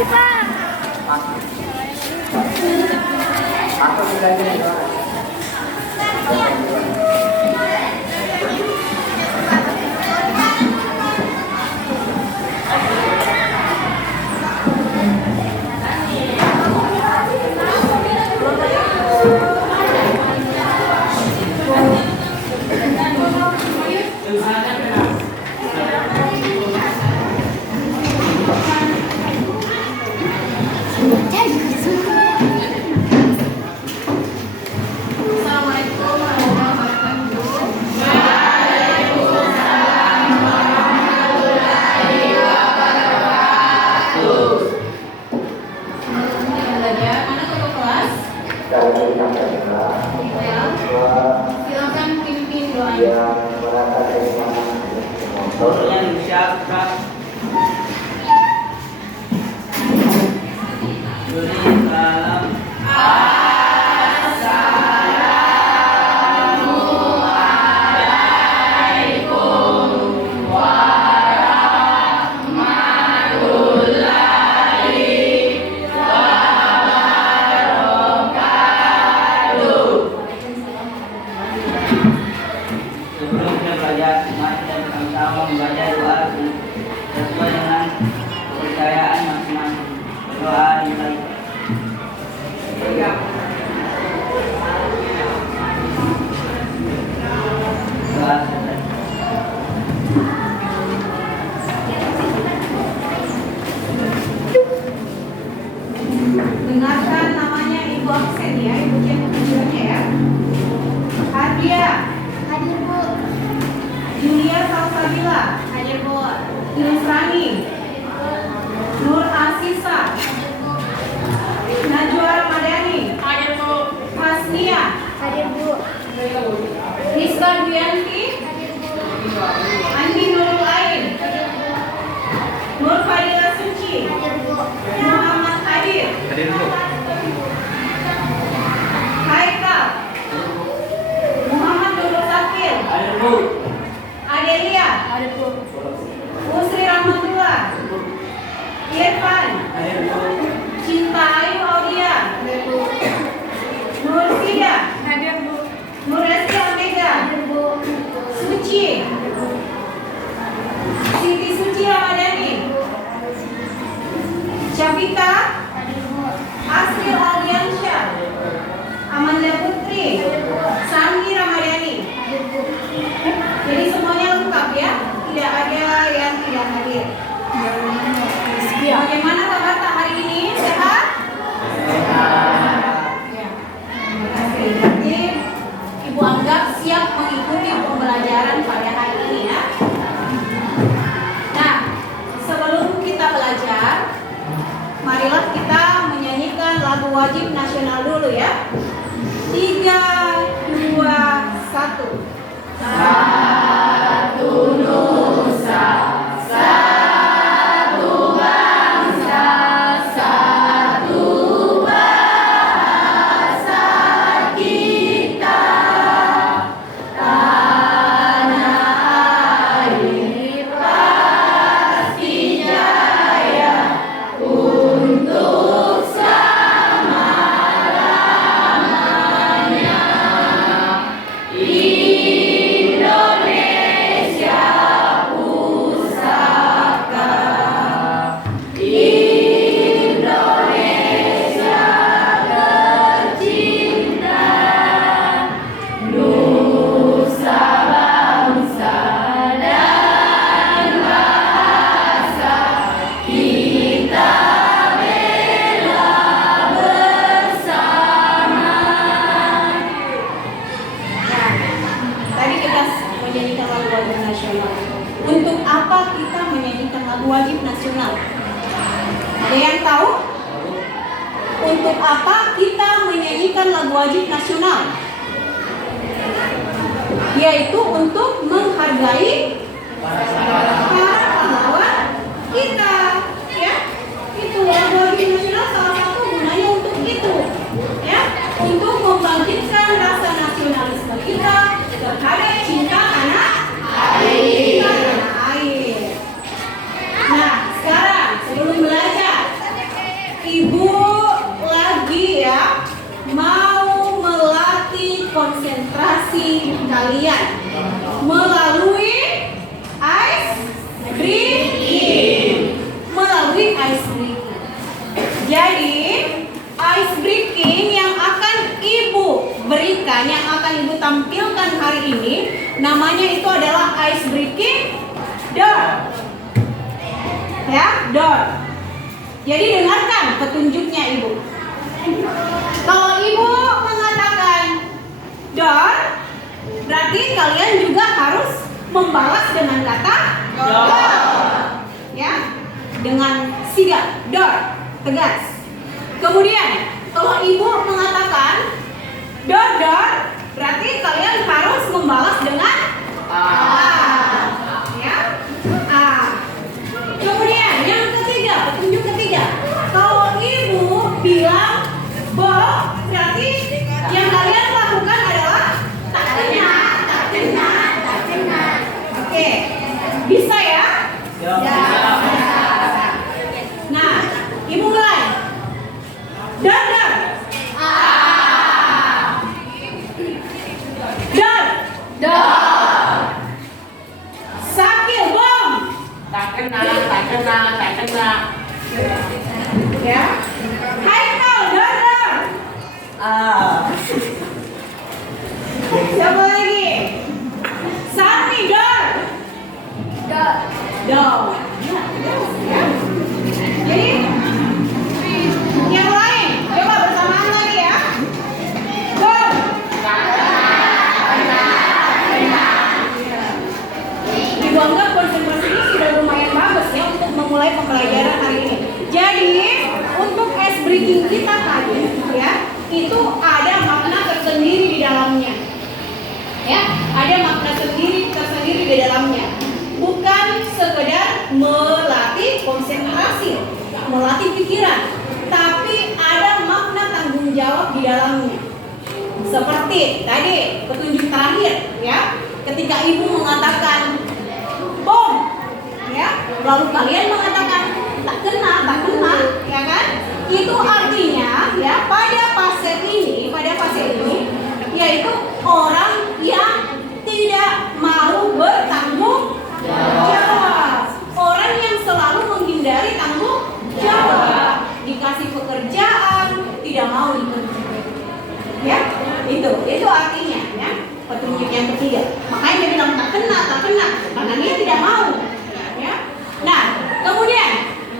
Cepat. Aku sudah jadi. Silakan pimpin doanya. Doanya disiapkan. Salam. Sebelum kita belajar, mari kita sama-sama membaca doa sesuai dengan kepercayaan masing-masing. Doa dimulai. Doa selesai. Dengarkan namanya Ibu absen ya, Ibu cek tujuannya ya. Hadia. Hadir Bu. Julia Salsabila. Hadir Bu. Yusrani. Nur Asisa. Hadir Bu. Najwa Ramadhani. Hadir Bu. Hasnia. Hadir Bu. Rizka Duyanti. Hadir Bu. Andi Nurul Ain. Hadir Bu. Nur Fadila Suci. Hadir Bu. Muhammad Hadir. Hadir Bu. Haikal. Muhammad Nurul Sakil. Hadir Bu. Adelia. Hadir Bu. Usri Rahmatullah. Irfan. Hadir Bu. Cinta Ayu Audia. Hadir Bu. Nur Sida. Hadir Bu. Nur Resti Omega. Hadir Bu. Suci. Siti Suci Ramadhani. Syafika. Hadir Bu. Asril Aldiansyah. Amanda Putri. Sanggi Ramadhani. Hadir Bu. Jadi semuanya lengkap ya, tidak ada yang tidak hadir. Bagaimana kabar tak hari ini? Sehat? Ya. Terima kasih. Jadi Ibu anggap siap mengikuti pembelajaran pada hari ini ya. Nah, sebelum kita belajar, marilah kita menyanyikan lagu wajib nasional dulu ya. 3, 2, 1. Satu Nusa, satu bangsa, satu bahasa kita, tanah air pasti jaya untuk selama-lamanya. Indonesia pusaka, Indonesia tercinta, nusa bangsa dan bahasa kita bela bersama. Tadi kita menyanyikan lagu wajib nasional. Untuk apa kita menyanyikan lagu wajib nasional? Ada yang tahu? Untuk apa kita menyanyikan lagu wajib nasional? Yaitu untuk menghargai para pahlawan kita, ya. Itu lagu wajib nasional salah satu gunanya untuk itu, ya, untuk membangkitkan rasa nasionalisme kita terhadap cinta tanah air. Nah, sekarang sebelum belajar, Namanya itu adalah ice breaking door. Ya, door. Jadi dengarkan petunjuknya Ibu. Kalau Ibu mengatakan door, berarti kalian juga harus membalas dengan kata door. Ya, dengan sigap door, tegas. Kemudian kalau Ibu mengatakan door, berarti kalian harus membalas dengan ya, Kemudian yang ketiga, petunjuk ketiga. Kalau Ibu bilang bo, berarti yang kalian lakukan adalah tak kena. Oke, bisa ya? Ya. Nah, Ibu mulai. Dar. Sakil bom. Tak kena. Ya. Haikal dar. Siapa lagi? Sani dar. Dong. Ya. Jadi yang lain coba bersamaan lagi ya. Bom. Ibu anggap konsentrasi ini sudah lumayan bagus ya untuk memulai pembelajaran hari ini. Jadi untuk ice breaking kita tadi ya, itu ada makna tersendiri di dalamnya. Ya, ada makna tersendiri di dalamnya. Bukan sekedar melatih konsentrasi, melatih pikiran, tapi ada makna tanggung jawab di dalamnya. Seperti tadi petunjuk terakhir ya, ketika Ibu mengatakan bom, ya, lalu kalian mengatakan tak kena, ya kan? Itu artinya ya pada fase ini yaitu orang yang tidak mau bertanggung jawab, orang yang selalu menghindari tanggung jawab, dikasih pekerjaan tidak mau dikerjakan. Ya, itu artinya ya, petunjuk yang ketiga. Makanya dia bilang tak kena, karena dia tidak mau. Ya. Nah, kemudian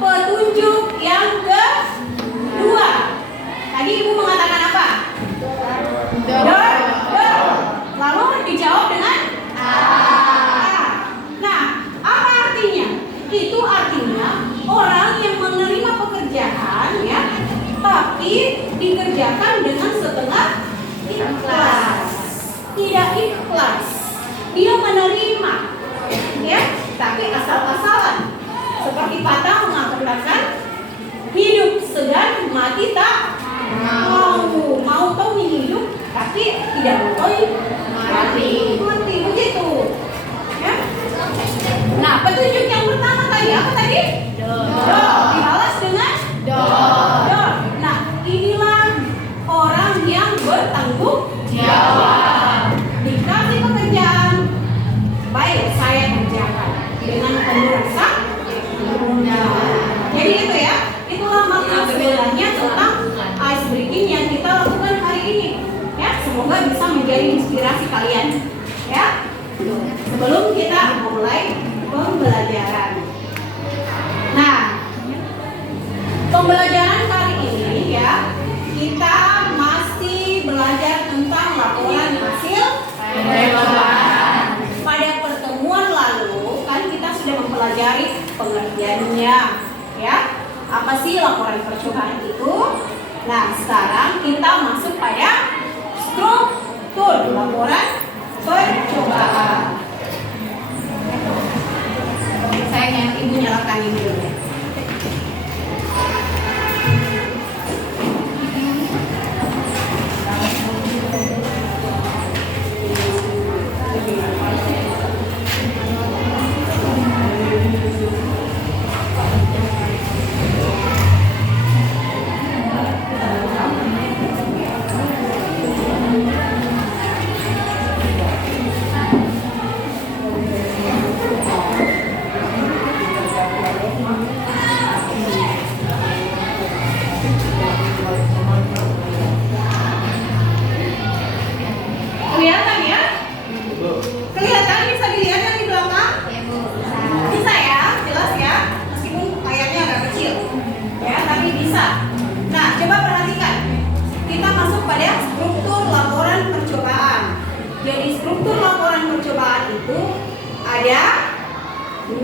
petunjuk yang kedua. Tadi Ibu mengatakan apa? Door. Lalu dijawab dengan Nah, apa artinya? Itu artinya orang yang menerima pekerjaan ya, tapi dikerjakan dengan setengah ikhlas. Tidak ikhlas. Dia menerima ya, tapi asal-asalan. Seperti patah mengatakan hidup segan mati tak mau tahu hidup tapi tidak mau mati begitu ya. Nah, petunjuk yang pertama tadi apa tadi? Dibalas dengan door. Nah, inilah orang yang bertanggung jawab. Dikasih pekerjaan, baik saya kerjakan dengan penuh rasa tanggung jawab. Jadi itu ya, itulah makna sebenarnya tentang ice breaking yang kita lakukan hari ini. Ya, semoga bisa menjadi inspirasi kalian. Ya, sebelum kita memulai pembelajaran. Nah, pembelajaran kali ini ya, kita masih belajar tentang laporan hasil percobaan. Pada pertemuan lalu kan kita sudah mempelajari pengertiannya, ya. Apa sih laporan percobaan itu? Nah, sekarang kita masuk pada struktur laporan percobaan. Sayangnya Ibu nyalakan ini dulu ya.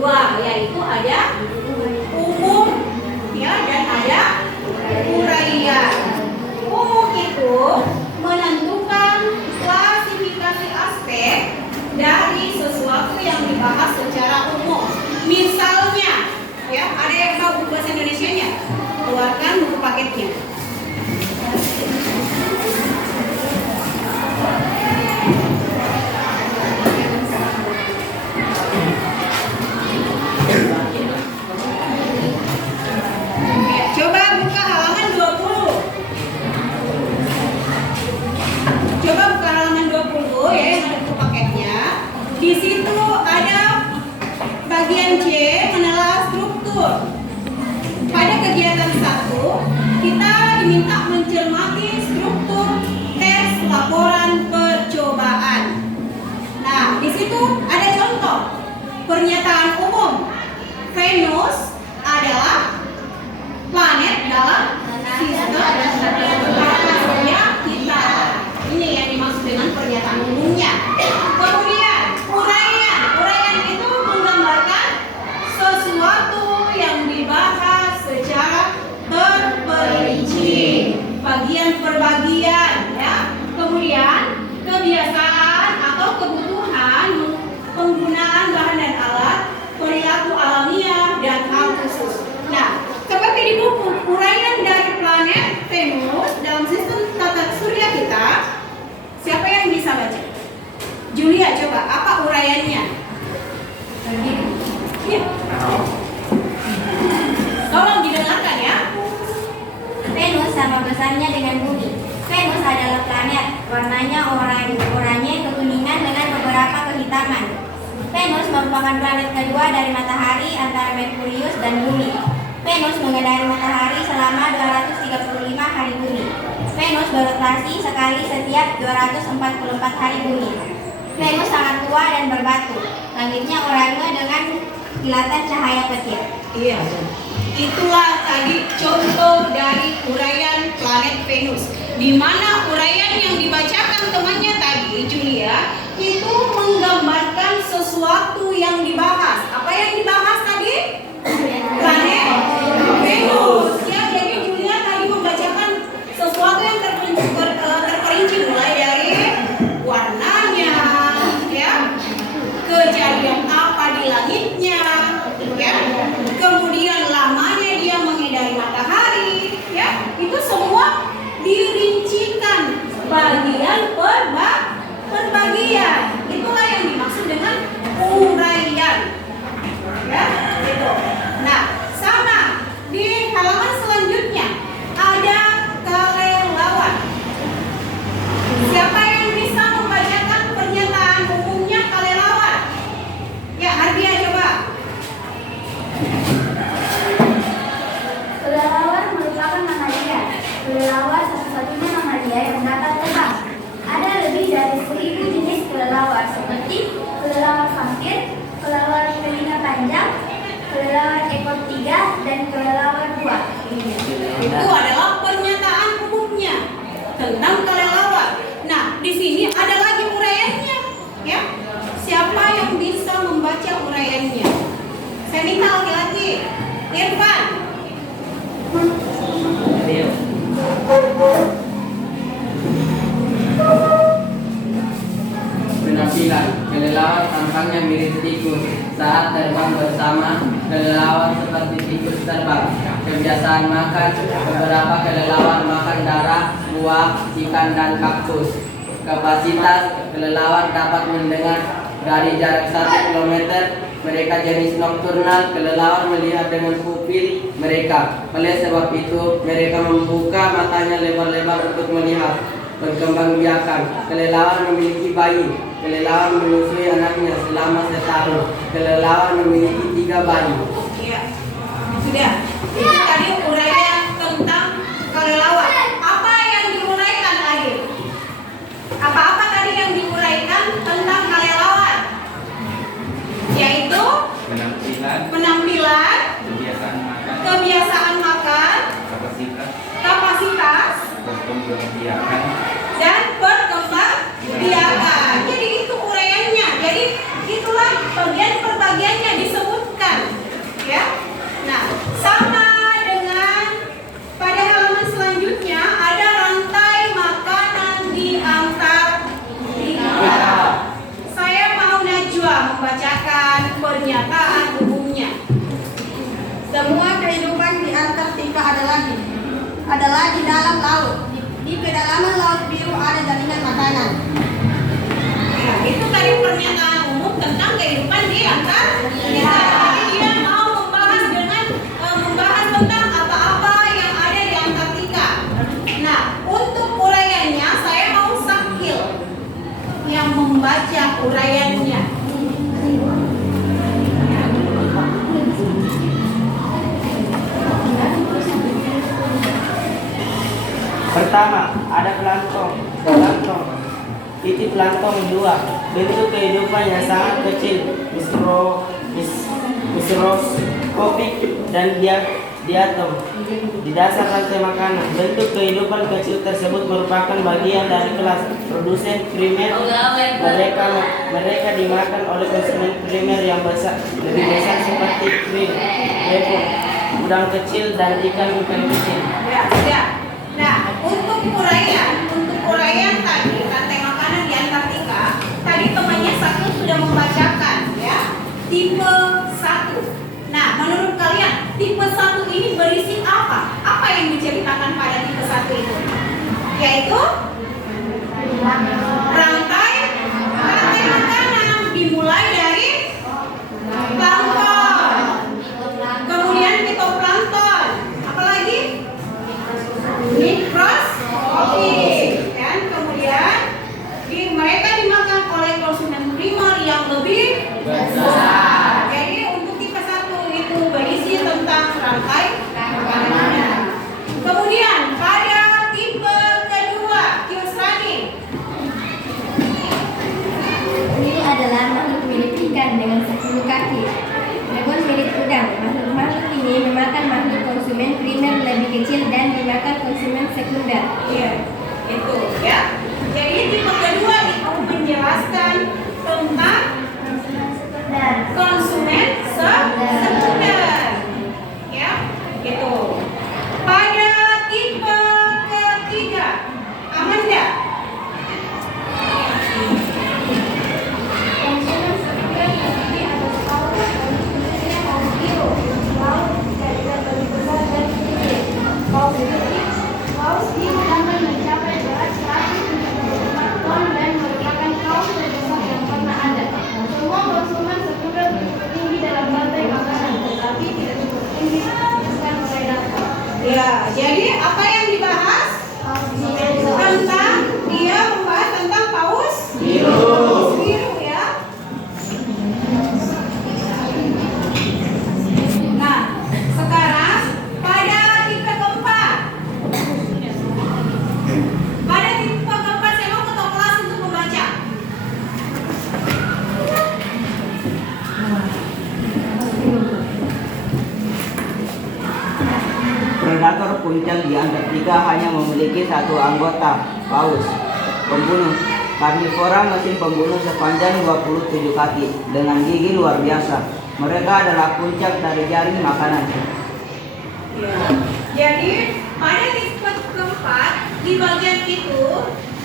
dua, yaitu ada umum ya dan ada uraian. Umum itu menentukan klasifikasi aspek dari sesuatu yang dibahas secara umum. Misalnya, ya, ada yang tahu buku bahasa Indonesianya? Keluarkan buku paketnya. Coba buka halaman 20. Coba buka halaman 20 ya, yang ada buku paketnya. Di situ ada bagian C, menelaah struktur. Pada kegiatan 1, kita diminta mencermati struktur tes laporan percobaan. Nah, di situ ada contoh pernyataan umum. Venus adalah planet dalam sistem tata surya kita. Ini yang dimaksud dengan pernyataan umumnya. Kemudian uraian itu menggambarkan sesuatu yang dibahas secara terperinci, bagian per bagian, ya. Kemudian kebiasaan atau kebutuhan penggunaan bahan dan alat, perilaku alamiah dan hal khusus. Nah, seperti di buku uraian dari planet Venus dalam sistem tata surya kita, siapa yang bisa baca? Julia, coba apa uraiannya? Ya. Tolong didengarkan ya. Venus sama besarnya dengan bumi. Venus adalah planet, warnanya oranye kekuningan dengan beberapa kehitaman. Venus merupakan planet kedua dari matahari antara Merkurius dan bumi. Venus mengendarai matahari selama 235 hari bumi. Venus berotasi sekali setiap 244 hari bumi. Venus sangat tua dan berbatu. Langitnya oranye dengan kilatan cahaya petir. Iya. Itulah tadi contoh dari uraian planet Venus. Di mana uraian yang dibacakan temannya tadi, Julia, itu menggambarkan sesuatu yang dibahas. Apa yang dibahas tadi? Planet Venus. Ya, jadi Julia tadi membacakan sesuatu yang terperinci mulai dari warnanya, ya, kejadian apa di langitnya, ya, kemudian lamanya dia mengedari matahari, ya, itu semua dirincikan bagian per bagian. Itulah yang dimaksud dengan uraian, ya, gitu. Nah, sama di halaman selanjutnya ada kelelawar. Siapa yang bisa membacakan pernyataan umumnya kelelawar? Ya, Ardia coba. Kelelawar merupakan mamalia. Kelelawar satu-satunya mamalia yang dapat terbang. Ada lebih dari 1000 jenis kelelawar seperti kelelawar vampir, kelelawar telinga panjang, kelelawar ekor 3, dan kelelawar buah. Itu adalah pernyataan umumnya tentang kelelawar. Nah, di sini ada lagi uraiannya, ya. Siapa yang bisa membaca uraiannya? Saya minta laki-laki. Irfan. Penampilan kelelawar tampaknya mirip tikus saat terbang bersama. Kelelawar seperti tikus terbang. Kebiasaan makan, beberapa kelelawar makan darah, buah, ikan dan kaktus. Kapasitas kelelawar dapat mendengar dari jarak 1 km. Mereka jenis nokturnal. Kelelawar melihat dengan pupil mereka. Oleh sebab itu mereka membuka matanya lebar-lebar untuk melihat. Perkembangbiakan kelelawar memiliki bayi. Kelelawar menyusui anaknya selama setahun. Kelelawar memiliki 3 bayi. Iya. Sudah. Itu tadi uraian tentang kelelawar. Apa yang diuraikan lagi? Apa-apa tadi yang diuraikan tentang kelelawar? Yaitu penampilan, kebiasaan makan, kapasitas, dan perkembangbiakan. Jadi itu uraiannya. Jadi itulah bagian per bagiannya disebutkan. dalam laut. Di kedalaman laut biru ada jalinan makanan. Ya, itu tadi pernyataan umum tentang kehidupan di antartika. Jadi dia mau membahas tentang apa-apa yang ada di Antartika. Nah, untuk uraiannya saya mau Sakil yang membaca uraiannya. Pertama, ada plankton. Titik plankton 2. Bentuk kehidupan yang sangat kecil, mikroskopik dan diatom di dasar rantai makanan. Bentuk kehidupan kecil tersebut merupakan bagian dari kelas produsen primer. Mereka dimakan oleh konsumen primer yang lebih besar seperti krim, lepuk, udang kecil dan ikan kecil. Ya. Nah, untuk uraian tadi rantai makanan di Antartika, tadi temannya Sakil sudah membacakan ya, tipe 1. Nah, menurut kalian tipe 1 ini berisi apa? Apa yang diceritakan pada tipe 1 itu? Yaitu rantai makanan dimulai dari plankton, kemudian fitoplankton, apalagi mikroskopik, kan? Kemudian mereka dimakan oleh konsumen primer yang lebih besar. Jadi untuk tipe 1 itu berisi tentang rantai makanan. Kemudian pada tipe kedua, Yusrani. Ini adalah makhluk mirip ikan dengan 10 kaki. Namun mirip udang. Makhluk ini memakan makhluk konsumen primer lebih kecil dan dimakan konsumen sekunder. Iya, itu ya. Jadi tipe kedua itu menjelaskan tentang konsumen sekunder. Ya, itu. Pada tipe ketiga, Amanda. Konsumen sekunder terdiri atas paus, khususnya paus biru. Paus jaringan lebih besar dan kecil. Paus biru dapat mencapai berat 175 ton dan merupakan paus terbesar yang pernah ada. Semua konsumen sekunder cukup tinggi dalam rantai makanan, tetapi tidak cukup tinggi berdasarkan predator. Ya, jadi apa yang dibahas? Tentang dia membahas tentang paus biru ya. Nah, sekarang pada tipe keempat. Pada tipe keempat saya mau ketua kelas untuk membaca. Predator puncak di Antartika hanya memiliki satu anggota, paus pembunuh. Karnivora mesin pembunuh sepanjang 27 kaki dengan gigi luar biasa. Mereka adalah puncak dari jaring makanan. Ya. Jadi pada tipe keempat di bagian itu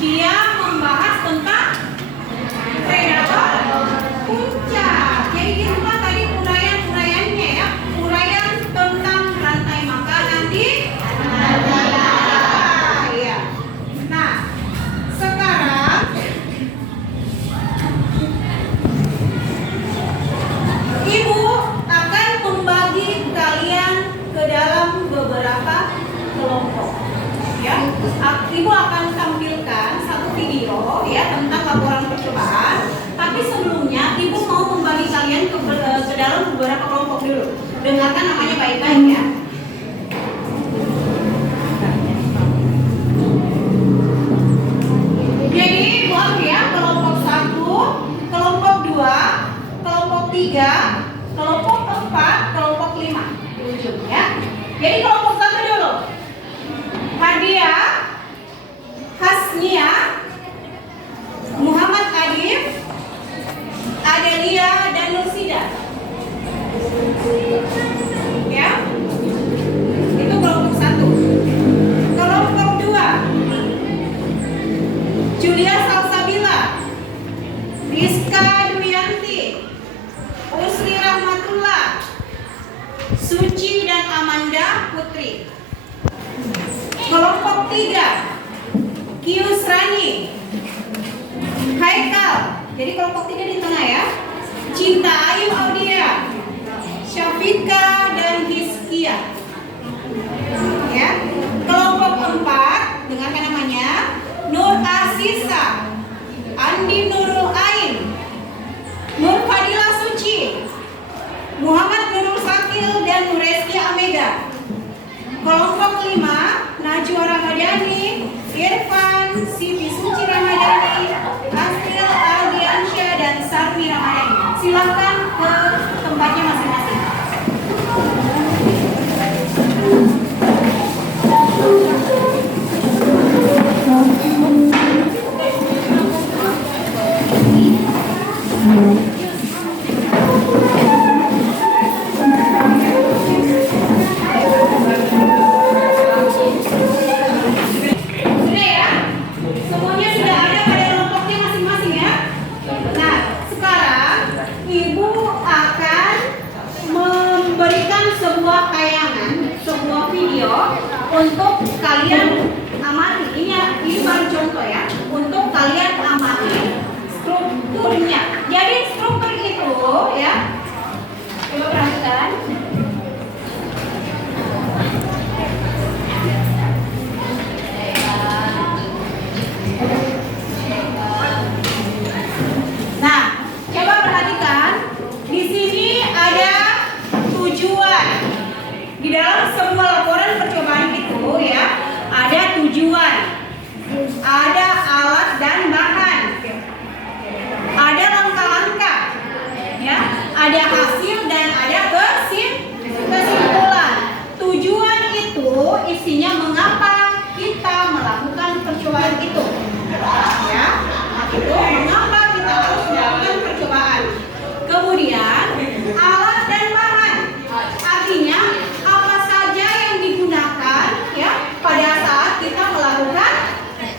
dia membahas tentang predator puncak. Jadi di rumah tadi uraiannya ya, uraian tentang rantai makanan di Antartika. Ya. Nah, sekarang Ibu akan membagi kalian ke dalam beberapa kelompok. Ya, Ibu akan tampilkan satu video ya tentang laporan percobaan. Tapi sebelumnya Ibu mau membagi kalian ke dalam beberapa kelompok dulu. Dengarkan namanya baik-baik ya. Jadi Ibu ambil ya kelompok 1, kelompok 2, kelompok 3, kelompok 4, kelompok 5 di ujung ya. Jadi kelompok 1 dulu. Hadiah, Hasnia, Muhammad Adif, Adelia dan Nursida. Ya. Itu kelompok 1. Kelompok 2. Julia Salsabila, Rizka Duyanti, Usri Rahmatullah, Suci dan Amanda Putri. Kelompok 3, Kiusrani, Haikal. Jadi kelompok 3 di tengah ya. Cinta Ayu Audia, Syafika dan Hizkia. Ya. Kelompok 4, dengarkan namanya, Nur Asisa, Andi Nurul Ain, Nur Fadila Suci, Muhammad Nurul Sakil dan Nureski Amega. Kelompok 5, Najwa Ramadhani, Irfan, Siti Suci Ramadhani, Astil Aldiansyah dan Sarmi Ramadhani. Silakan ke tempatnya masing-masing. Sudah ya? Semuanya sudah ada pada kelompoknya masing-masing ya? Nah, sekarang Ibu akan memberikan sebuah tayangan, sebuah video untuk kalian amati. Ini baru contoh ya, untuk kalian amati strukturnya. Jadi struktur itu ya, coba perhatikan. Nah, coba perhatikan. Di sini ada tujuan. Di dalam sebuah laporan percobaan itu ya, ada tujuan, ada alat dan bahan, ada langkah-langkah, ya, ada hasil dan ada kesimpulan. Tujuan itu isinya mengapa kita melakukan percobaan itu, ya, itu mengapa kita harus melakukan percobaan. Kemudian alat dan bahan, artinya apa saja yang digunakan ya pada saat kita melakukan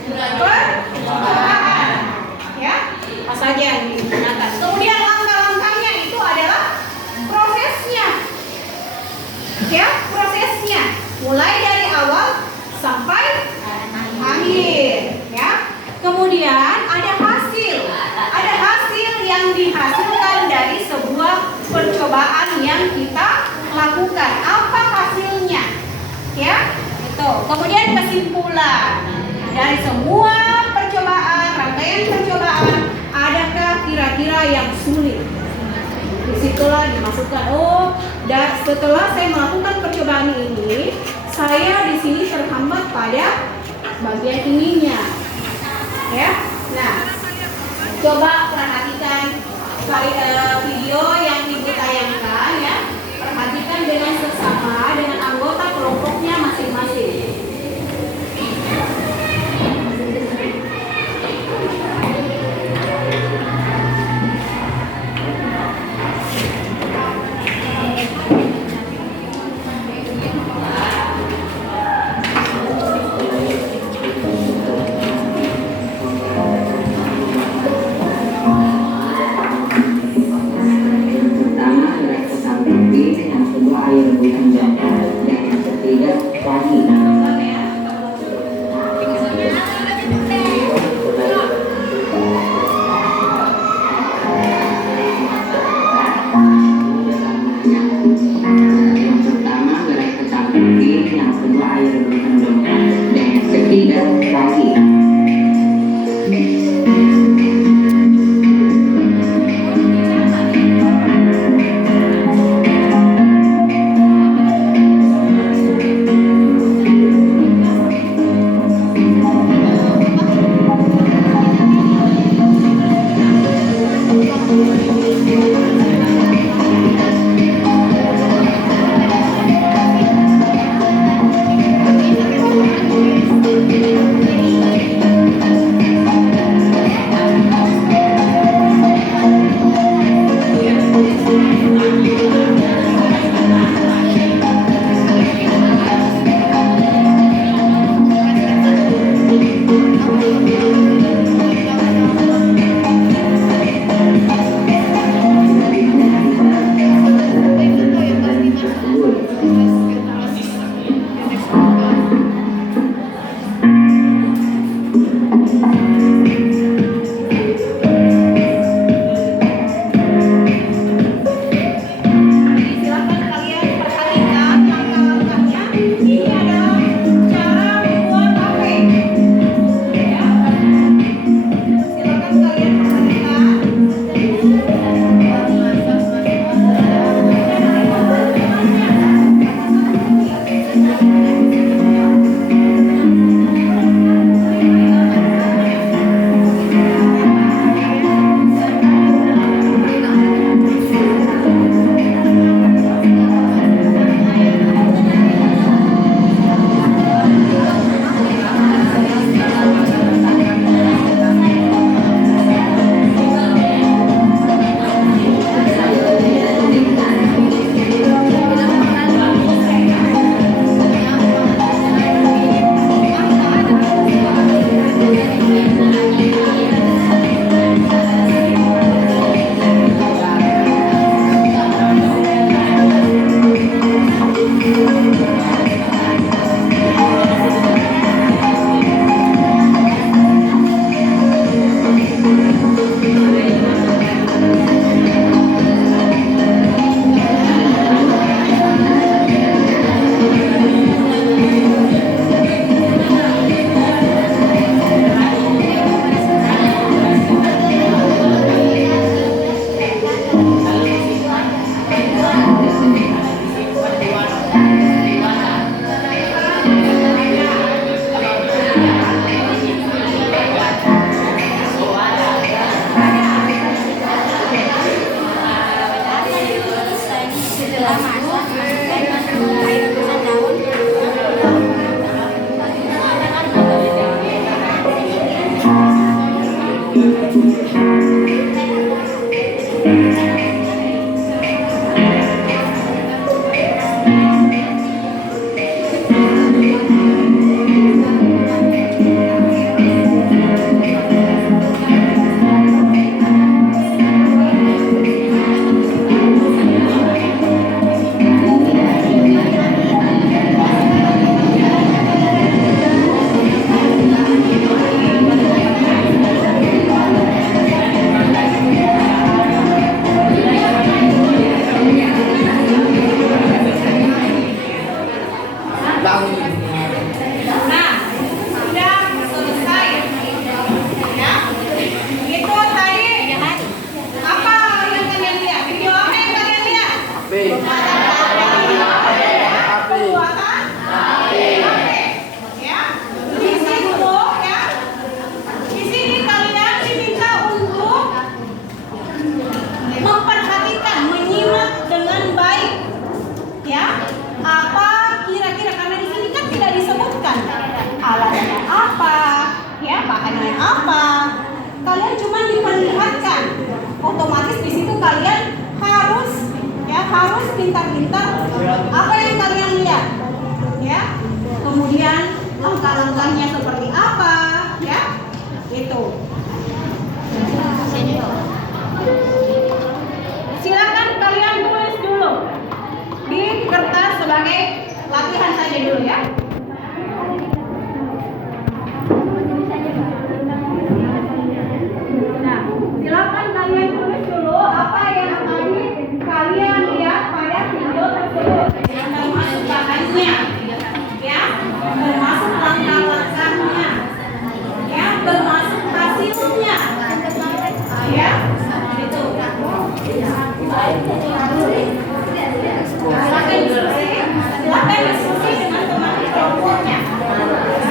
percobaan, ya, apa saja yang digunakan. Kemudian langkah-langkahnya itu adalah prosesnya, ya, prosesnya mulai dari awal sampai akhir, ya. Kemudian ada hasil yang dihasilkan dari sebuah percobaan yang kita lakukan. Apa hasilnya? Ya, itu. Kemudian kesimpulan dari semua percobaan, rangkaian percobaan, adakah kira-kira yang sulit? Disitulah dimasukkan, oh, dan setelah saya melakukan percobaan ini, saya di sini terhambat pada bagian ininya, ya. Nah, coba perhatikan video yang Ibu tayangkan ya. Perhatikan dengan sesama dengan anggota kelompoknya masing-masing. tidak disebutkan alatnya apa, ya bahannya apa. Kalian cuma diperlihatkan. Otomatis di situ kalian harus pintar-pintar apa yang kalian lihat, ya. Kemudian langkah-langkahnya seperti apa, ya, gitu. Silakan kalian tulis dulu di kertas sebagai latihan saja dulu ya. Nah, silakan kalian tulis dulu apa yang tadi kalian lihat pada video tersebut, termasuk bahannya, ya, termasuk langkah-langkahnya, ya, termasuk hasilnya, ya, itu. Silakan diskusi dengan teman kelompoknya.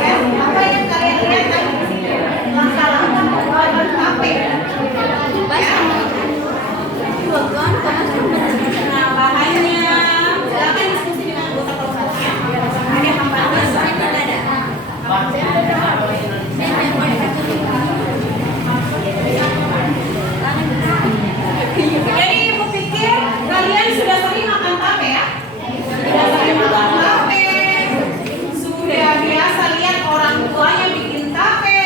Ya, apa yang kalian lihat tadi di sini? Langkah-langkah pembuatan tape. Nah, bahannya. Silakan diskusi dengan anggota kelompoknya. Ada hambatan. Jadi ibu pikir kalian sudah sering makan tape ya? Sudah sering makan tape, sudah biasa lihat orang tuanya bikin tape,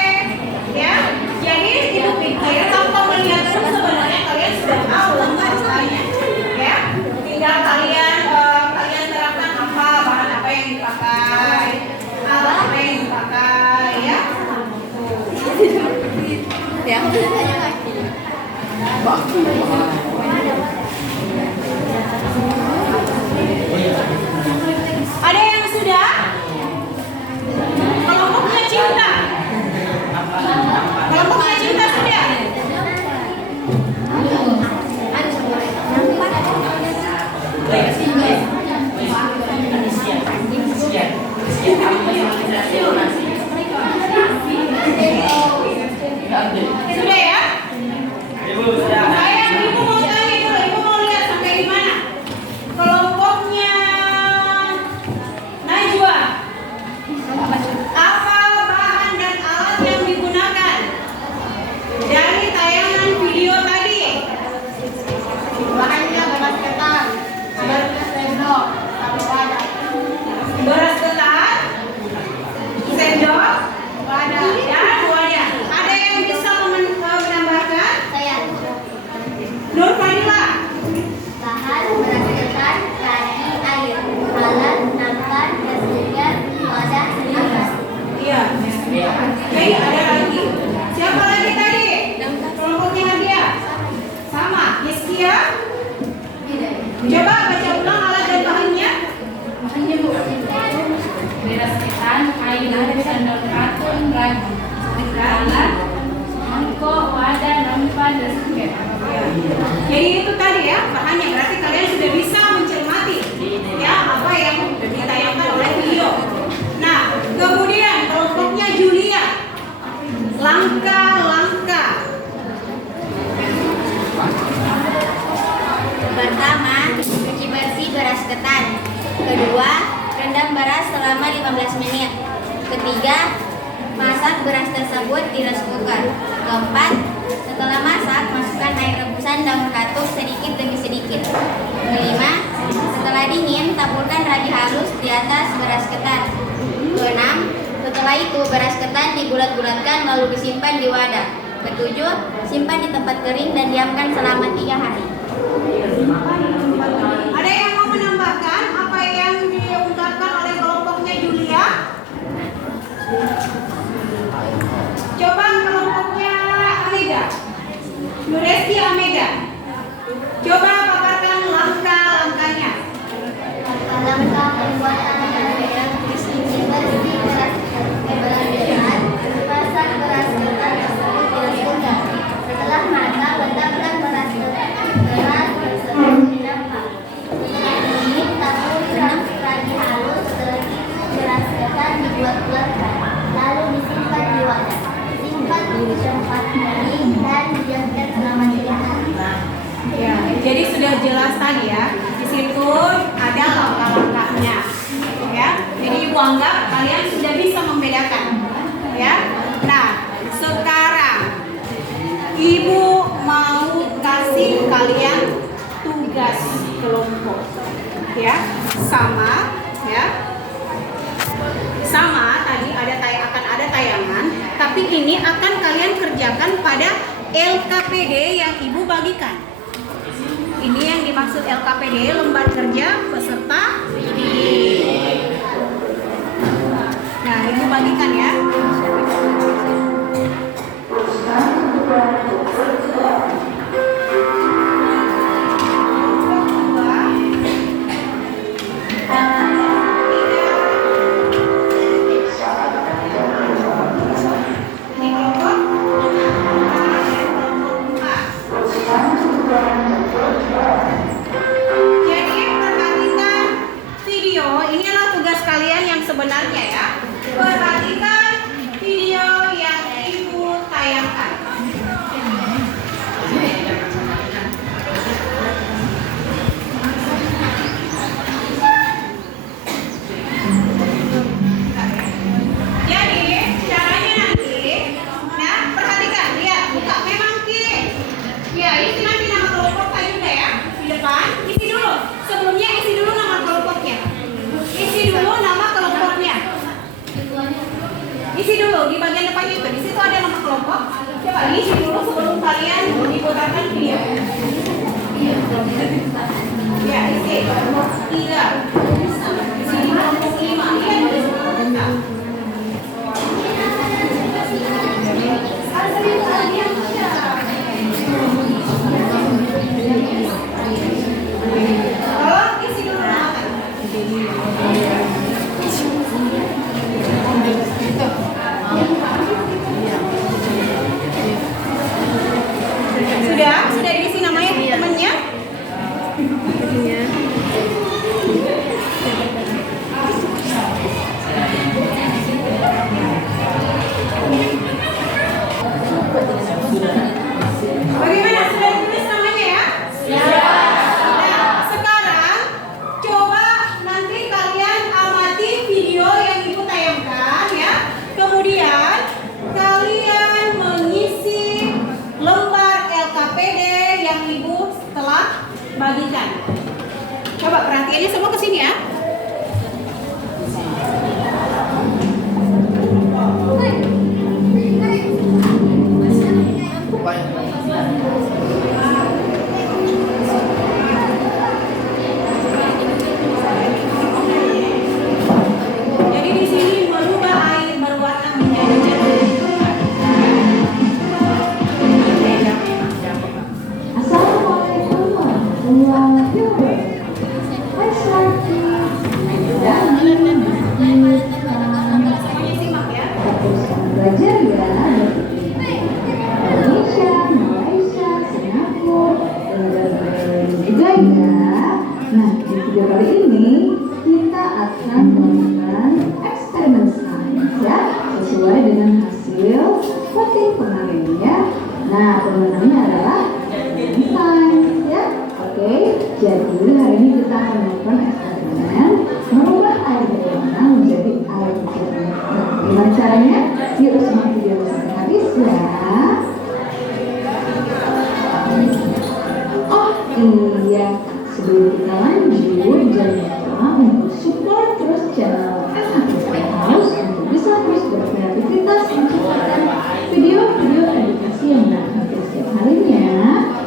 ya. Jadi ibu pikir tanpa melihat pun sebenarnya kalian sudah tahu rasanya, ya. Tinggal kalian terapkan apa bahan apa yang dipakai, alat apa yang dipakai, ya. Ya. Ada yang sudah? Kelompoknya cinta. Kelompoknya cinta sudah? Sudah ya? Sayang, ibu mau tanya dulu, ibu mau lihat sampai di mana? Kelompoknya Najwa. Apa bahan dan alat yang digunakan dari tayangan video tadi? Bahannya beras ketan, sendok, wadah. Beras ketan, sendok, wadah, dan wadah. Ada yang bisa menambahkan? Saya. Nur Fadila. Bahan beras ketan, tadi air, alat, nampan, kesegar, wadah, gelas. Iya. Oke, ada lagi. Siapa lagi tadi? Kelompoknya Nadia. Sama. Yeskia. Coba baca ulang alat dan bahannya. Beras ketan, air, sendok karton, ragi, alat, mangkok, wadah, nampan, dan suket. Jadi itu tadi ya bahannya. Berarti kalian sudah bisa mencermati ya apa yang ditayangkan oleh video. Nah, kemudian kelompoknya Julia. Langkah-langkah. Pertama, cuci bersih beras ketan. Kedua, rendam beras selama 15 menit. Ketiga, masak beras tersebut di rice cooker. Keempat, setelah masak, masukkan air rebusan daun katuk sedikit demi sedikit. Kelima, setelah dingin, taburkan ragi halus di atas beras ketan. Keenam, setelah itu beras ketan dibulat-bulatkan lalu disimpan di wadah. Ketujuh, simpan di tempat kering dan diamkan selama 3 hari. Ada yang mau menambahkan apa yang diungkapkan oleh kelompoknya Julia? Coba kelompoknya Amega. Nuresti Amega. Coba paparkan langkah-langkahnya. Langkah pembuatan yang cuci bersih beras ketan. Masak beras ketan tersebut di rice cooker. Setelah masak, letakkan beras ketan tersebut di nampak. Ini taburkan ragi halus sedikit beras ketan dibuat-buatkan, lalu disimpan di wadah. Simpan di tempat kering dan didiamkan selama 3 hari. Ya, jadi sudah jelas tadi ya. Di situ ada langkah-langkahnya. Ya. Jadi ibu Ibu anggap kalian sudah bisa membedakan, ya. Nah, sekarang Ibu mau kasih kalian tugas kelompok, ya, sama, ya, sama. Tadi akan ada tayangan, tapi ini akan kalian kerjakan pada LKPD yang Ibu bagikan. Ini yang dimaksud LKPD, lembar kerja peserta didik. Nah, Ibu bagikan ya. Sebenarnya ya, perhatikan video yang Ibu tayangkan. Jadi caranya nanti, nah perhatikan, lihat, buka memang kiri. Ya, isi nanti nama kelompok juga ya di depan. Isi dulu, sebelumnya isi dulu nama kelompoknya. Isi dulu nama kelompoknya. Isi dulu di bagian depan itu. Di situ ada nama kelompok. Coba isi dulu sebelum kalian diputarkan video. Ya, isi kelompok 3. Isi kelompok 5. Lihat dulu. Tolong isi dulu nama. Sudah diisi namanya temannya? Bagaimana? Sudah ditulis namanya ya? Nah, sekarang coba nanti kalian amati video yang Ibu tayangkan ya. Kemudian kalian mengisi lembar LKPD yang Ibu telah bagikan. Coba perhatiannya semua ke sini ya. Jadi di sini merubah air berwarna menjadi jernih. Assalamualaikum warahmatullahi wabarakatuh. Hai Sarki. Simak ya. Teruskan belajar ya. Indonesia, Malaysia, Singapura, dan juga ya. Nah, di video kali ini kita akan melakukan eksperimen sains ya, sesuai dengan hasil voting kemarinnya. Nah, pemenangnya adalah sains ya. Oke, jadi hari ini kita akan melakukan eksperimen merubah air berwarna menjadi air jernih. Nah, gimana caranya? Yuk simak video sampai habis ya. Oh iya, sebelum kita lanjut, jangan lupa untuk support terus channel MHPC House untuk bisa terus berkreativitas menciptakan video-video edukasi yang menarik setiap harinya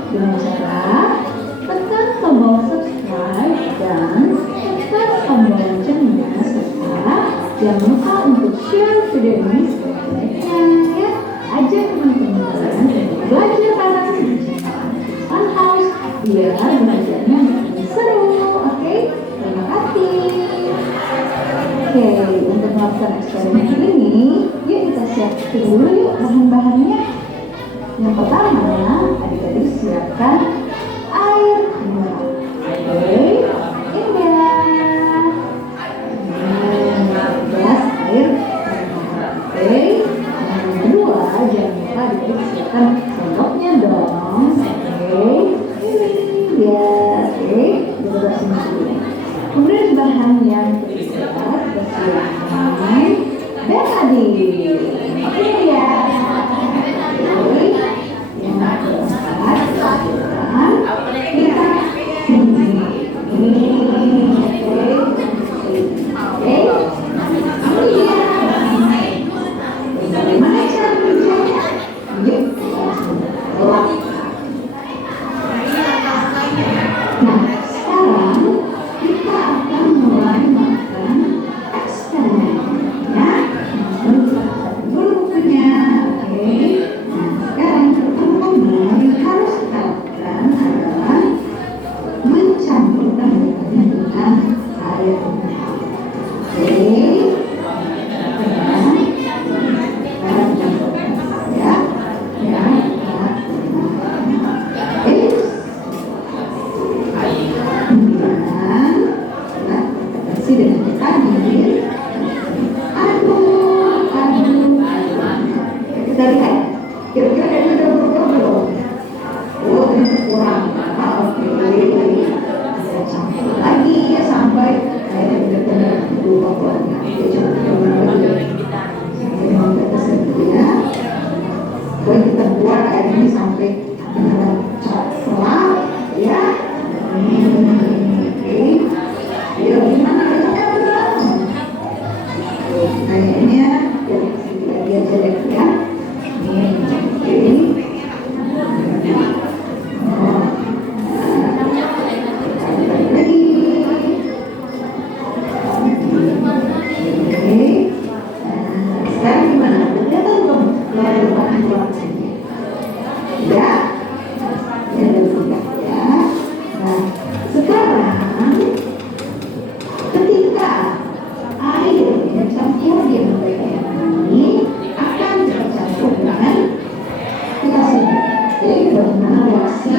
dengan cara tekan tombol subscribe dan tekan tombol loncengnya, serta jangan lupa untuk share video ini sebaik-baiknya ya. Ajak teman-teman kalian untuk belajar bareng di channel Fun House biar belajarnya makin seru. Oke, terima kasih. Oke, untuk melakukan eksperimen ini, yuk kita siapkan dulu yuk bahan-bahannya. Yang pertama, adik-adik siapkan air mineral. Oke, ini ya. Gelas air mineral. Oke, yang kedua, jangan lupa adik-adik siapkan sendoknya dong. Oke, ini ya. Oke, kita sini dulu. Kemudian bahan yang kedua, kita siapkan Oke ya. Oke. Yang keempat, bagaimana cara kerjanya? Yuk, nah, sekarang kita akan mulai makan eksperimen, ya. Dulu bukunya, oke. Nah, sekarang pertama yang harus kita lakukan adalah mencampurkan dengan air. Oke. Dengan tadi, aduk. Kita lihat, kira-kira ada berapa belum? Oh, ini kurang. Oke, campur lagi ya sampai benar-benar berubah warna. Coba lagi. Memang kita ya. Boleh kita buat air ini sampai benar coklat, ya. Oke. Ya, gimana? Kayaknya dia jelek ya. Sekarang gimana? Kelihatan belum? Ya. Nah, sekarang ketika air yang campur dengan ini akan tercampur dengan kita sini. Jadi bagaimana reaksi?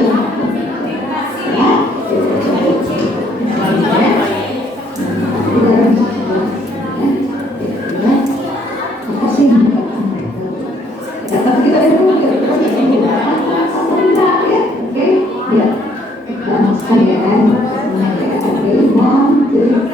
Ya, kita campur. Apa sih? Tapi kita dulu oke, ya. Dan sekalian, oke, 1, 2, 3.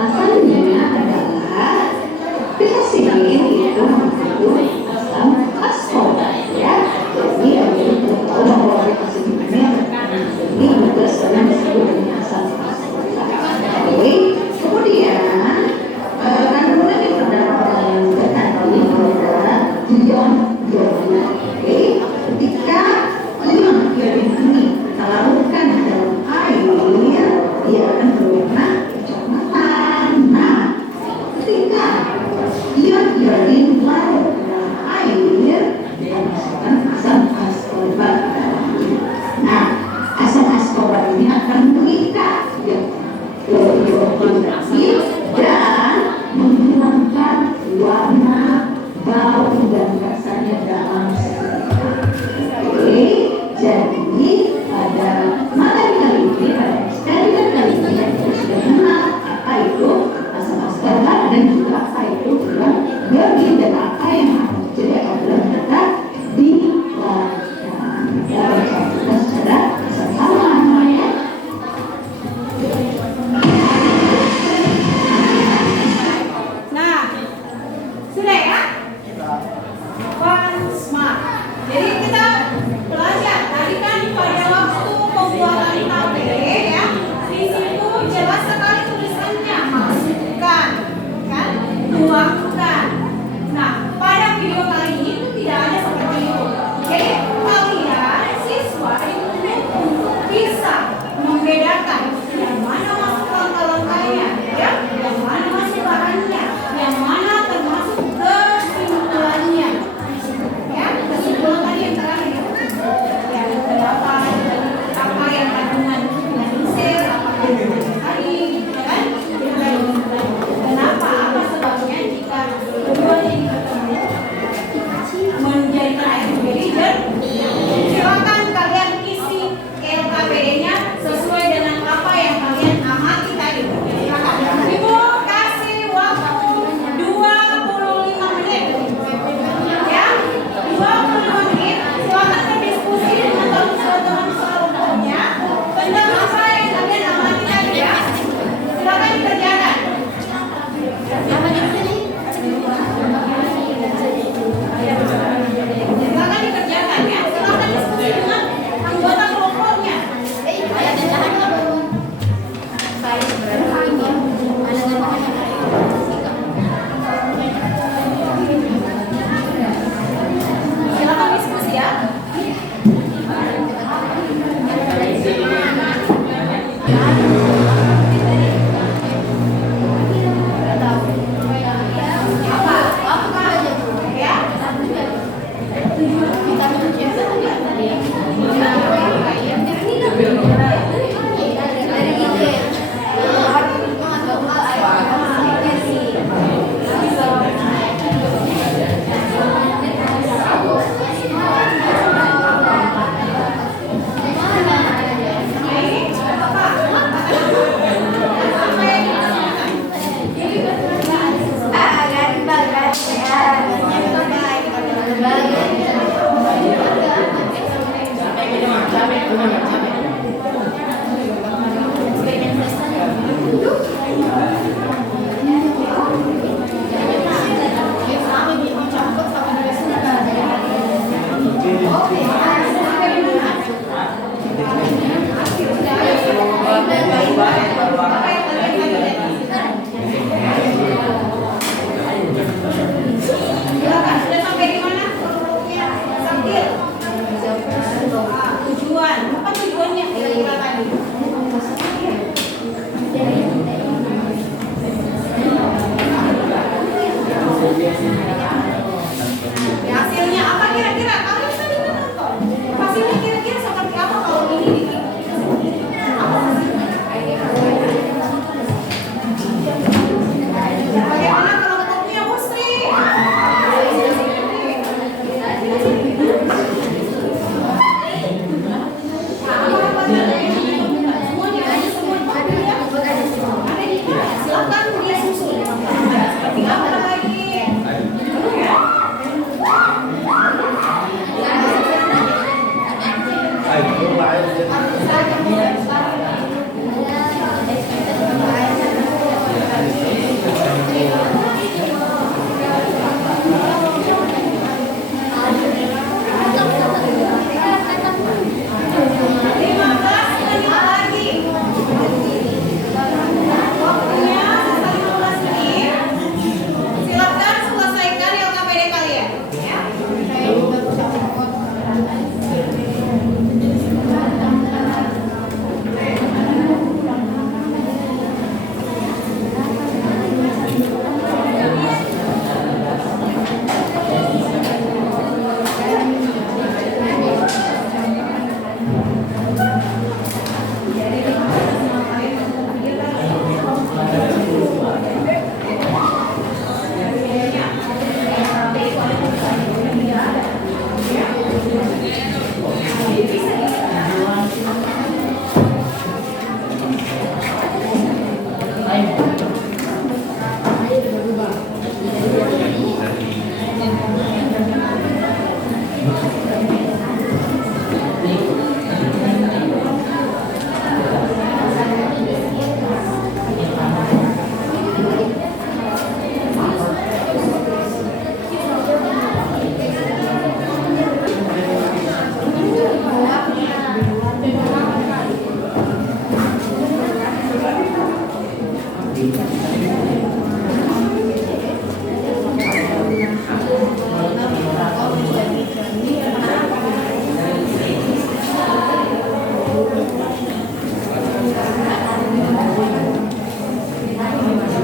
Alasannya adalah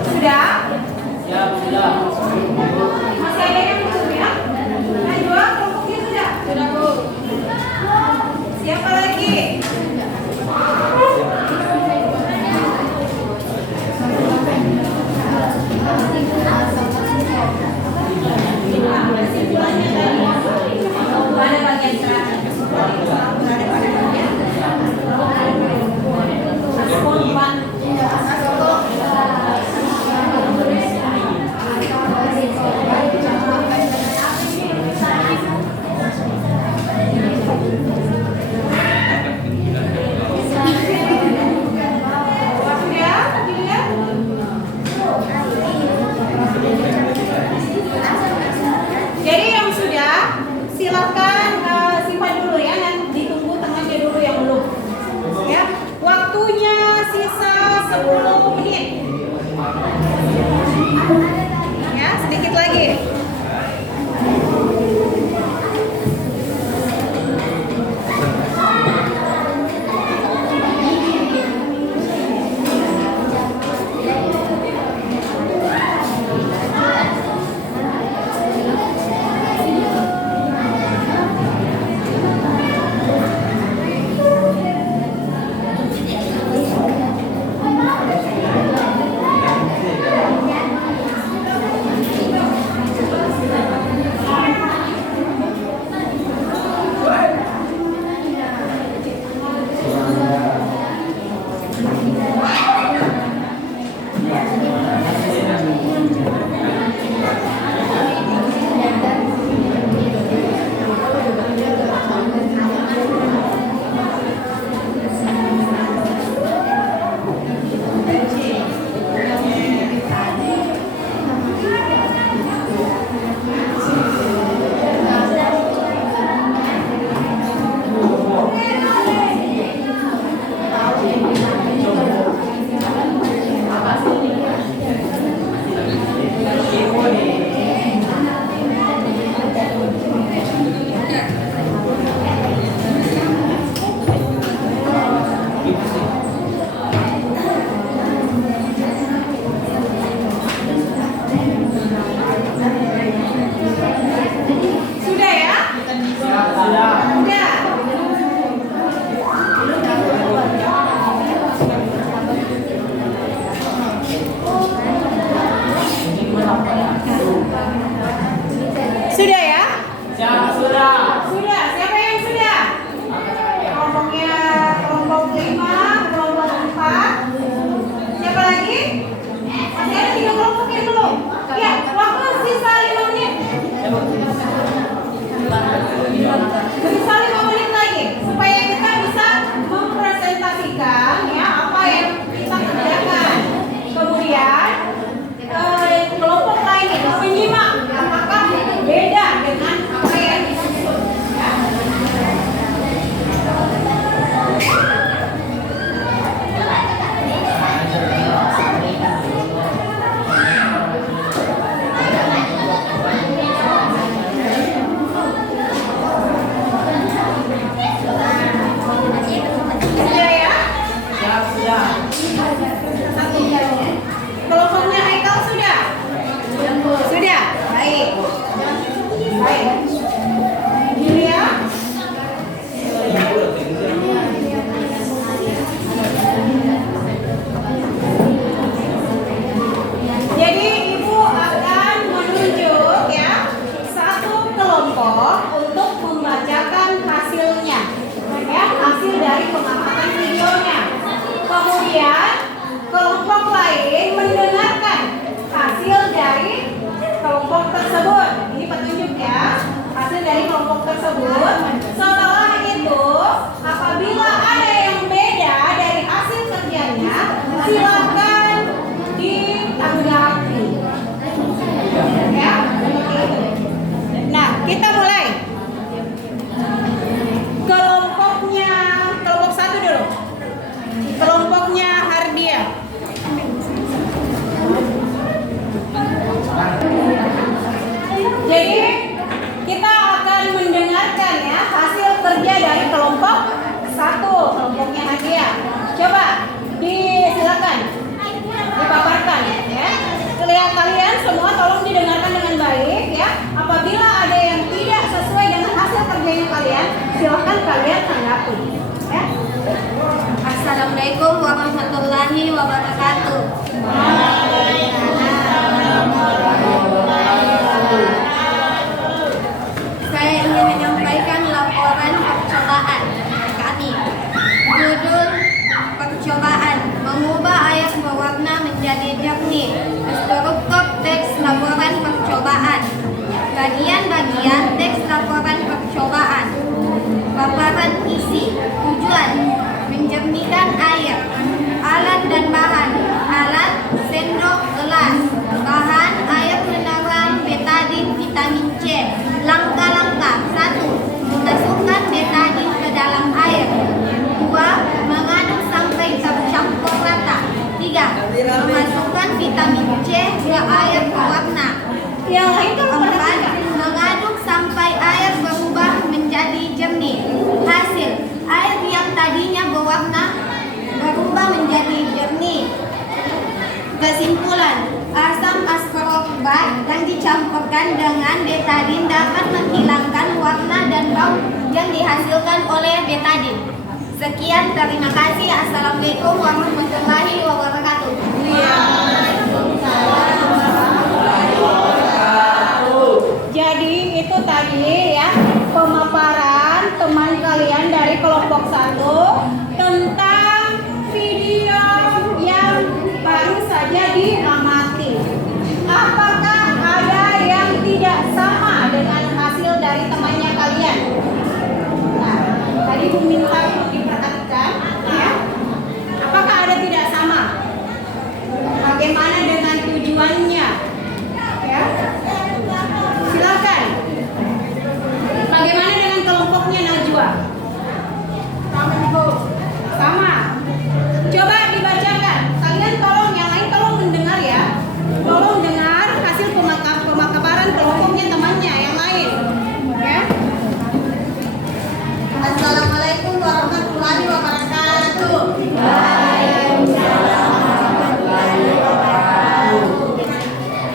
Sudah? Ya, sudah. Masih ada yang belum ya? Najwa, kelompoknya sudah? Sudah, Bu. Siapa lagi? Ada bagian terakhir. Jadi yang sudah silakan simpan dulu ya, dan ditunggu tengahnya dulu yang belum. Ya, waktunya sisa 10 menit. Ya, sedikit lagi. Assalamualaikum warahmatullahi wabarakatuh. Saya ingin menyampaikan laporan percobaan kami. Judul percobaan: mengubah air berwarna menjadi jernih. Struktur teks laporan percobaan. Bagian-bagian teks laporan percobaan. Paparan isi. Tujuan: menjernihkan air. Alat dan bahan. Alat: sendok, gelas. Bahan: air mineral, betadin, vitamin C. Langkah-langkah: 1. Memasukkan betadin ke dalam air. 2. Mengaduk sampai tercampur rata. 3. Memasukkan vitamin C ke air berwarna. Yang lain kan 4. Mengaduk sampai air berubah menjadi jernih. Hasil: air yang tadinya berwarna berubah menjadi jernih. Kesimpulan: asam askorbat yang dicampurkan dengan betadin dapat menghilangkan warna dan bau yang dihasilkan oleh betadin. Sekian, terima kasih. Assalamualaikum warahmatullahi wabarakatuh. Jadi itu tadi ya pemaparan teman kalian dari kelompok 1 tentang video yang baru saja diamati. Apakah ada yang tidak sama dengan hasil dari temannya kalian? Nah, tadi Bu minta untuk diperhatikan ya. Apakah ada tidak sama? Bagaimana dengan tujuannya? Ya. Silakan. Bagaimana dengan kelompoknya Najwa? Sama Ibu. Sama. Coba dibacakan. Kalian tolong, yang lain tolong mendengar ya. Tolong dengar hasil pemaparan kelompoknya temannya yang lain. Ya. Assalamualaikum warahmatullahi wabarakatuh.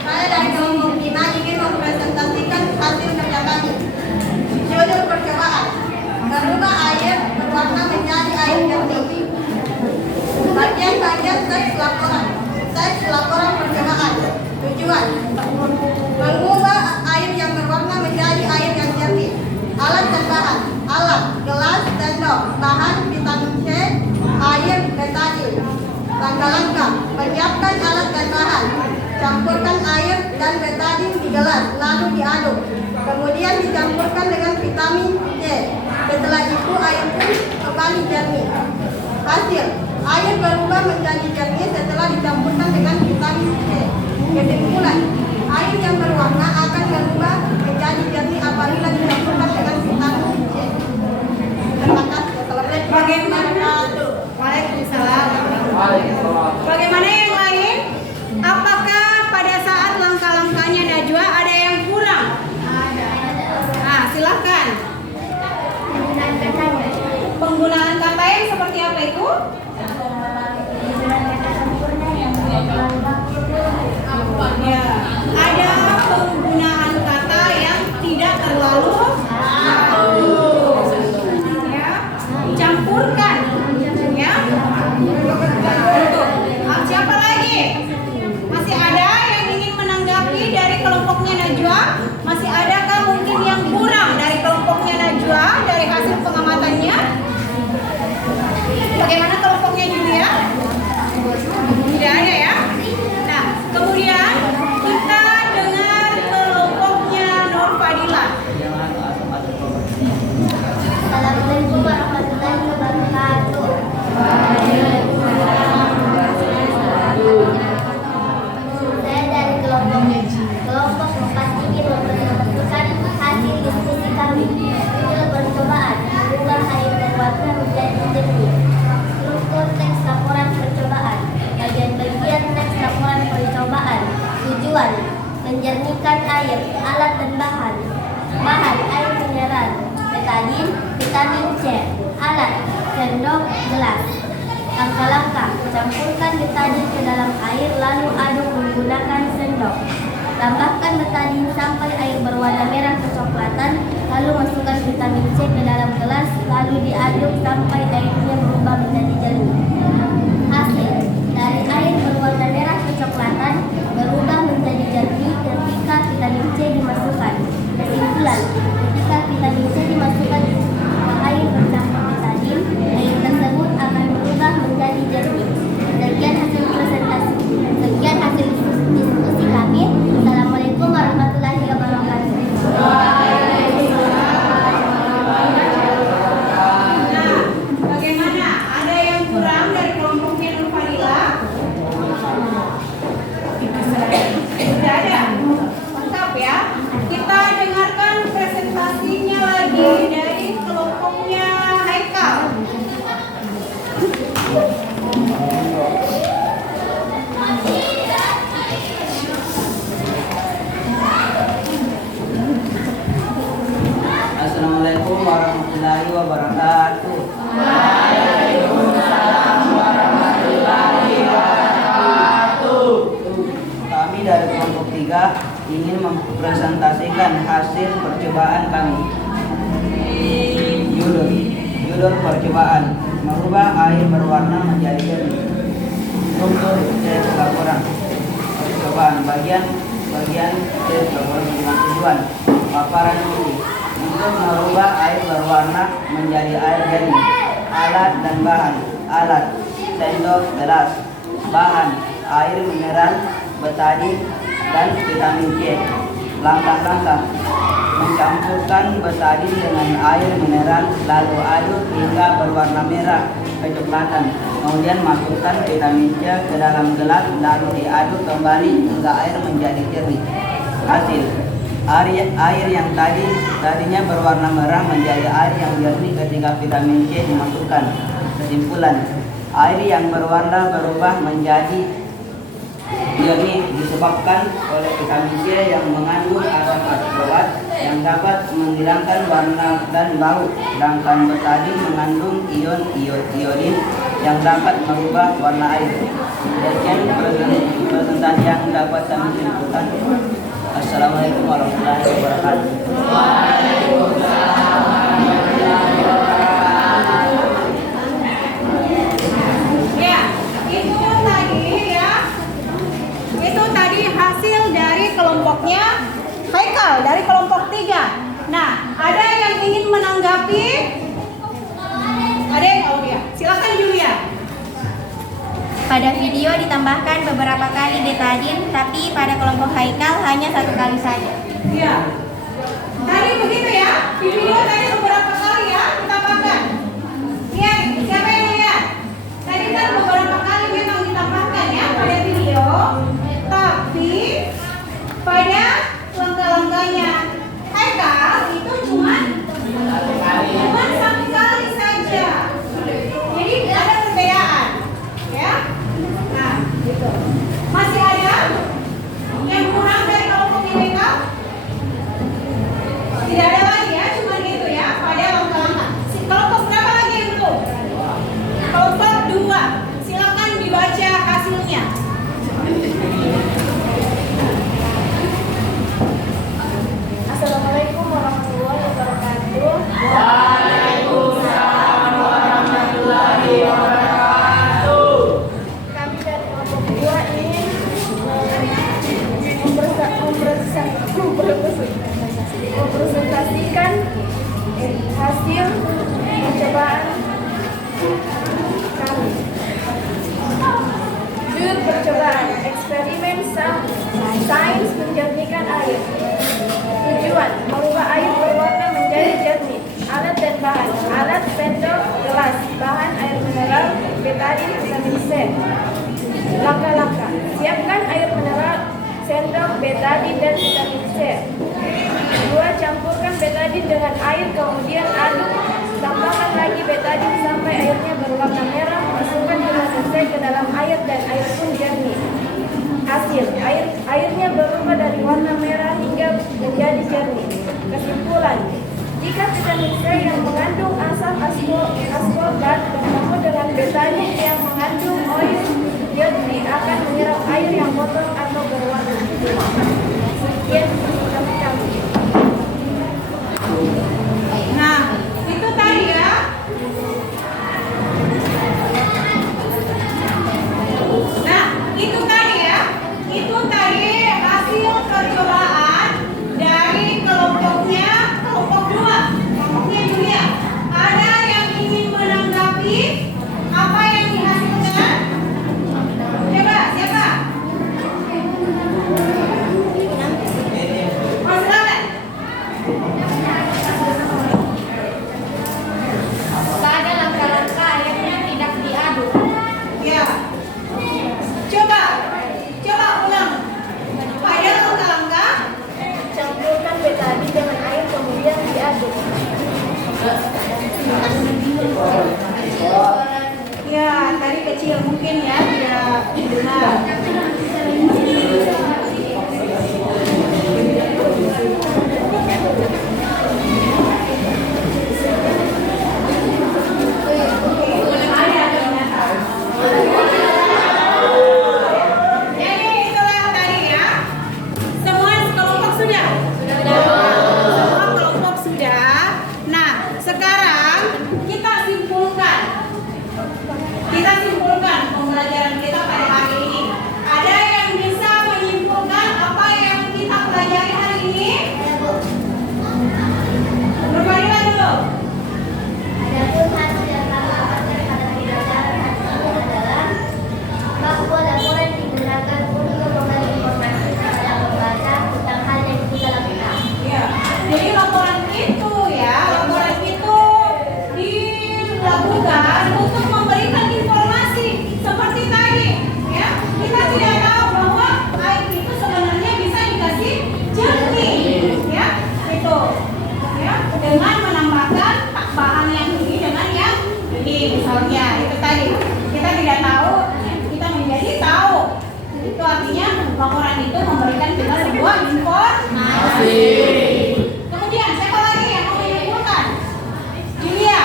Saya dari kelompok 5 ingin mempresentasikan hasil kerja kami. Judul percobaan: merubah air berwarna menjadi air jernih. Bagian-bagian teks laporan. Teks laporan percobaan. Tujuan: mengubah air yang berwarna menjadi air yang jernih. Alat dan bahan. Alat: gelas, sendok. Bahan: vitamin C, air, betadin. Langkah-langkah: menyiapkan alat dan bahan. Campurkan air dan betadin di gelas, lalu diaduk. Kemudian dicampurkan dengan vitamin C. Setelah itu air pun kembali jernih. Hasil: air berubah menjadi jernih setelah dicampurkan dengan vitamin C. Kesimpulan: air yang berwarna akan berubah menjadi jernih apabila dicampurkan dengan vitamin C. Terima kasih. Bagaimana? Waalaikumsalam. Bagaimana yang lain? Apakah pada saat langkah-langkahnya Najwa ada yang kurang? Ada. Nah, silakan. Penggunaan kata yang seperti apa itu? Ya, ada penggunaan kata yang tidak terlalu halus. Ya, campurkan. Ya. Siapa lagi? Masih ada yang ingin menanggapi dari kelompoknya Najwa? Masih adakah mungkin yang kurang dari kelompoknya Najwa dari hasil pengamatannya? Bagaimana kelompoknya Julia? Tidak ada ya? Nah, kemudian kita dengar kelompoknya Nur Fadila. Assalamualaikum warahmatullahi wabarakatuh. Saya dari kelompok 4 ingin mempresentasikan hasil diskusi kami. Judul percobaan: merubah air berwarna menjadi jernih. Struktur teks laporan percobaan. Bagian-bagian teks laporan percobaan. Tujuan: menjernihkan air. Alat dan bahan. Bahan: air mineral, betadin, vitamin C. Alat: sendok, gelas. Langkah-langkah: campurkan betadin ke dalam air lalu aduk menggunakan sendok. Tambahkan betadin sampai air berwarna merah kecoklatan, lalu masukkan vitamin C ke dalam gelas, lalu diaduk sampai airnya berubah menjadi jernih. Hasil, dari air berwarna merah kecoklatan berubah menjadi jernih ketika vitamin C dimasukkan. Kesimpulan, ketika vitamin C dimasukkan ke air bercampur betadin, air tersebut akan berubah menjadi jernih. Sekian hasil diskusi kami. Assalamualaikum warahmatullahi wabarakatuh. Nah, bagaimana? Ada yang kurang dari kelompoknya Nur Fadila? Tidak ada. Mantap ya. Kita dengarkan presentasinya lagi dari kelompoknya Haikal. Assalamualaikum warahmatullahi wabarakatuh. Kami dari kelompok 3 ingin mempresentasikan hasil percobaan kami. Judul percobaan: merubah air berwarna menjadi jernih. Struktur tes laporan percobaan bagian tes laporan dengan tujuan paparan inti untuk merubah air berwarna menjadi air jernih. Alat dan bahan: alat sendok gelas, bahan air mineral, betadin, dan vitamin C. Langkah-langkah: mencampurkan betadin dengan air mineral, lalu aduk hingga berwarna merah kecoklatan. Kemudian masukkan vitamin C ke dalam gelas, lalu diaduk kembali hingga air menjadi jernih. Hasil: air yang tadinya berwarna merah menjadi air yang jernih ketika vitamin C dimasukkan. Kesimpulan: air yang berwarna berubah menjadi jernih disebabkan oleh vitamin C yang mengandung asam ascorbat yang dapat menghilangkan warna dan bau, sedangkan betadin mengandung iodin yang dapat merubah warna air. Sekian presentasi yang dapat kami simpulkan. Assalamualaikum warahmatullahi wabarakatuh. Ya, itu tadi hasil dari kelompoknya Haikal dari kelompok 3. Nah, ada yang ingin menanggapi? Ada yang dia. Silakan Julia. Pada video ditambahkan beberapa kali betadin, tapi pada kelompok Haikal hanya 1 kali saja. Ya. Tadi begitu ya. Di video tadi beberapa kali ya ditambahkan. Iya, siapa yang lihat? Tadi kan beberapa kali memang ditambahkan ya pada video, tapi pada langkah-langkahnya Haikal itu cuma 1 kali saja. Jadi ada perbedaan, ya. Nah, gitu. Masih ada yang kurang dari kelompoknya Haikal? Tidak ada lagi ya, cuma gitu ya pada langkah-langkah. Kelompok berapa lagi yang belum? Kelompok 2. Silakan dibaca hasilnya. Assalamualaikum warahmatullahi wabarakatuh. Waalaikumsalam warahmatullahi wabarakatuh. Kami dari kelompok 2 ingin mempresentasikan hasil percobaan kami. Judul percobaan: eksperimen sains menjernihkan air. Tujuan: merubah air berwarna menjadi jernih. Alat dan bahan: alat sendok gelas, bahan air mineral, betadin, vitamin C. Langkah-langkah: siapkan air mineral, sendok, betadin, dan vitamin C. 2. Campurkan betadin dengan air, kemudian aduk. Tambahkan lagi betadin sampai airnya berwarna merah. Masukkan vitamin C ke dalam air dan air pun jernih. Hasil: airnya berubah dari warna merah hingga menjadi jernih. Kesimpulan: jika vitamin C yang mengandung asam ascorbat bertemu dengan betadin yang mengandung oil jernih akan menyerap air yang kotor atau berwarna hitam. Sekian kami. Laporan itu memberikan kita sebuah informasi. Kemudian siapa lagi yang mau menyimpulkan? Julia.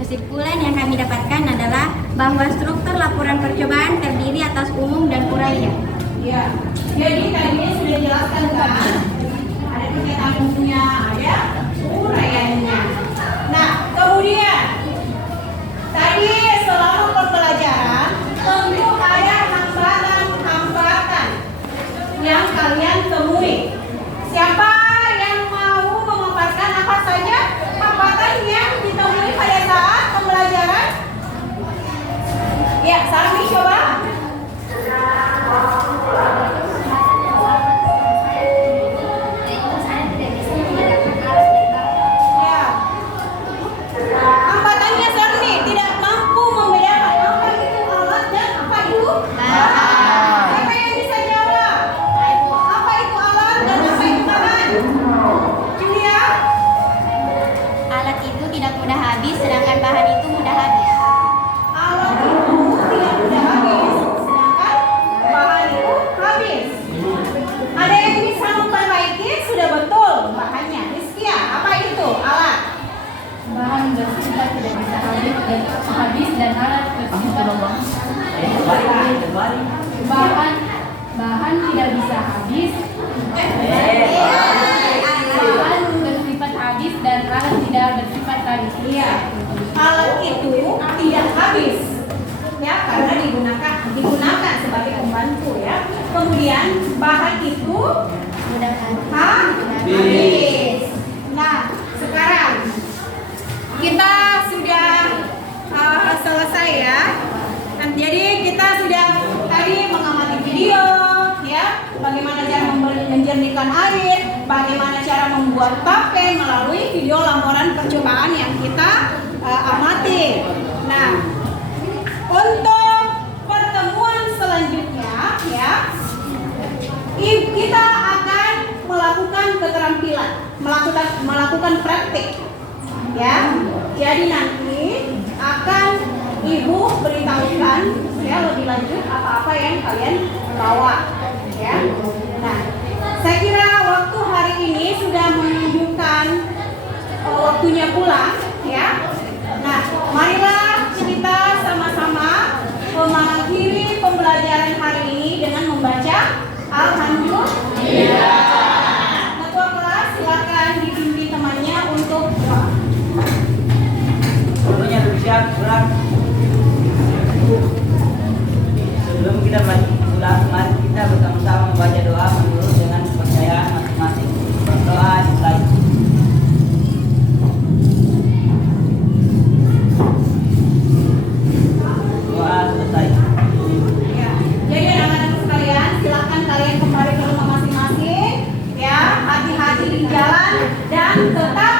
Kesimpulan yang kami dapatkan adalah bahwa struktur laporan percobaan terdiri atas umum dan uraian. Ya. Jadi tadi sudah dijelaskan kan? Ada pernyataan umumnya, ada uraiannya. Nah, kemudian tadi selama pembelajaran tentu ada hambatan-hambatan yang kalian temui. Siapa yang mau memaparkan apa saja hambatan yang ditemui pada saat pembelajaran? Ya, Sarmi coba. Ya. Hambatannya Sarmi tidak mampu membedakan apa itu alat dan apa itu bahan. Siapa yang bisa jawab? Apa itu alat dan apa itu bahan? Julia? Alat itu tidak mudah habis, sedangkan bahan itu mudah habis. Alat itu tidak mudah habis, sedangkan bahan itu habis. Ada yang bisa memperbaiki? Sudah betul bahannya. Rizkia, apa itu alat? Bahan bersifat tidak bisa habis dan alat bersifat bahan tidak bisa habis. Bahan bersifat habis dan alat tidak bersifat habis. Iya, alat itu tidak habis, ya karena digunakan sebagai pembantu ya. Kemudian bahan itu Mudah habis. habis. Nah, sekarang kita sudah selesai ya. Dan jadi kita sudah tadi mengamati video ya, bagaimana cara menjernihkan air, bagaimana cara membuat tape melalui video laporan percobaan yang kita amati. Nah, untuk pertemuan selanjutnya ya, kita akan melakukan keterampilan, melakukan praktik ya. Jadi nanti akan Ibu beritahukan ya lebih lanjut apa-apa yang kalian bawa ya. Nah, saya kira waktu hari ini sudah menunjukkan waktunya pulang ya. Nah, marilah kita sama-sama mengakhiri pembelajaran hari ini dengan membaca Alhamdulillah. Ketua kelas silakan dibimbing temannya untuk doa. Gurunya siap, gerak. Sebelum kita mulai, mari kita bersama-sama membaca doa menurut dengan kepercayaan masing-masing. Doa dimulai. Doa selesai. Ya, jadi anak-anak sekalian, silakan kalian kembali ke rumah masing-masing. Ya, hati-hati di jalan dan tetap